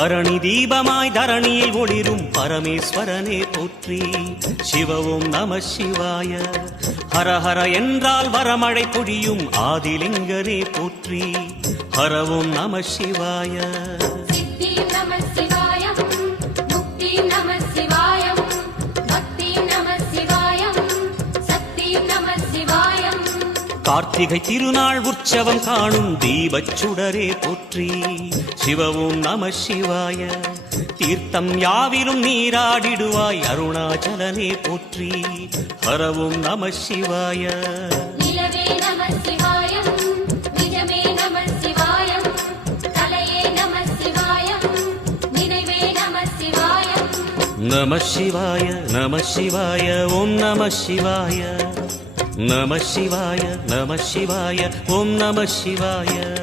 பரணி தீபமாய் தரணியில் ஒளிரும் பரமேஸ்வரனே போற்றி. சிவ ஓம் நம சிவாய. ஹரஹர என்றால் வரமழை பொழியும் ஆதிலிங்கனே போற்றி. ஹர ஓம் நம சிவாய. கார்த்திகை திருநாள் உற்சவம் காணும் தீபச் சுடரே போற்றி. சிவ ஓம் நம சிவாய. தீர்த்தம் யாவிலும் நீராடிடுவாய் அருணாச்சலனே போற்றி. ஹர ஓம் நம சிவாய. நம சிவாய நம சிவாய ஓம் நம சிவாய. நம சிவாய நம சிவாய ஓம் நம சிவாய.